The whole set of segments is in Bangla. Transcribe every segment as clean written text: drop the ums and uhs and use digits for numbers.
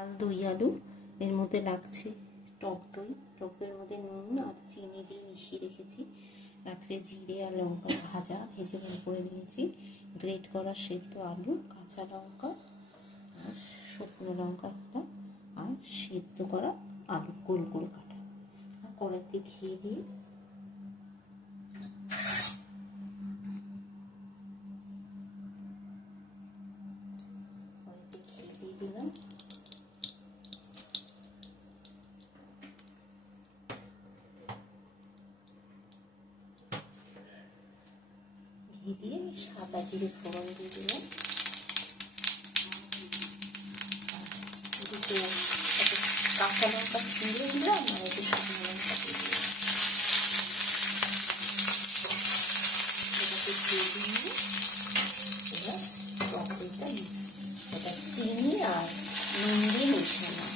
আর দই আলু, এর মধ্যে লাগছে টক দই, টক দইয়ের মধ্যে নুন আর চিনি দিয়ে মিশিয়ে রেখেছি। লাগছে জিরে আর লঙ্কা ভাজা, ভেজে বের করে নিয়েছি। গ্রেট করা সেদ্ধ আলু, কাঁচা লঙ্কা আর শুকনো লঙ্কা একটা, আর সেদ্ধ করা আলু গোল করে কাটা। আর কড়াইতে ঘি দিয়ে দিলাম। ঘি দিয়ে সাদা জিরে ফোড়ন দিয়ে দিলাম। কাঁচা লঙ্কা চিড়ে দিলাম আর একটু শুকনো লঙ্কা দিয়ে দিলাম। এটাকে দিয়ে দিয়ে এবার টক দইটা এটা চিনি আর নুন দিয়ে মেশানো।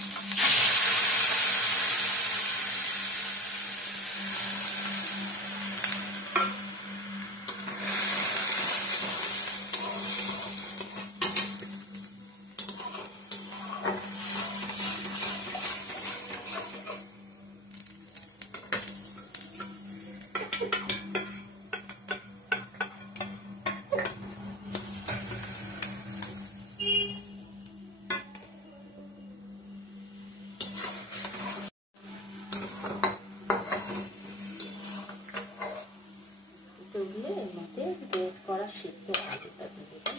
তুললে এর মধ্যে গ্রেট করা সেদ্ধ আলুটা দিয়ে দেবেন।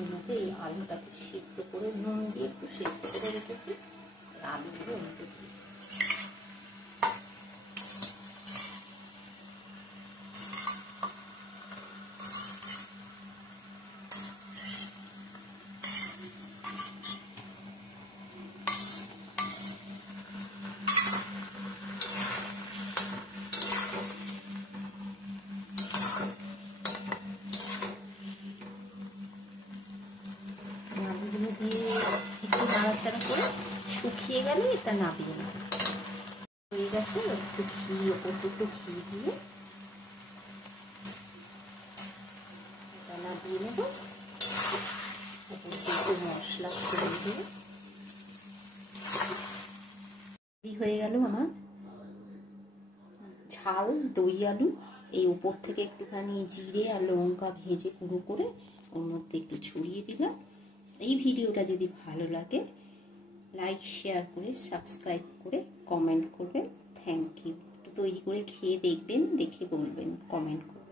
এর মধ্যে এই আলুটাকে সেদ্ধ করে নুন দিয়ে একটু সেদ্ধ করে রেখেছি, আর আলুগুলো এর মধ্যে দিয়ে একটু নাড়াচাড়া করে শুকিয়ে গেলে এটা নামিয়ে নেব। হয়ে গেছে, একটু ঘি, ওপর একটু ঘি দিয়ে এটা নামিয়ে নেব। ওপর একটু মশলা করে দিয়ে হয়ে গেল আমার ঝাল দই আলু। এই উপর থেকে একটুখানি জিরে আর লঙ্কা ভেজে গুঁড়ো করে ওর মধ্যে একটু ছড়িয়ে দিলাম। এই ভিডিওটা যদি ভালো লাগে লাইক শেয়ার করে সাবস্ক্রাইব করে কমেন্ট করবেন। Thank you. একটু তৈরি করে খেয়ে দেখবেন, দেখে বলবেন, কমেন্ট করবেন।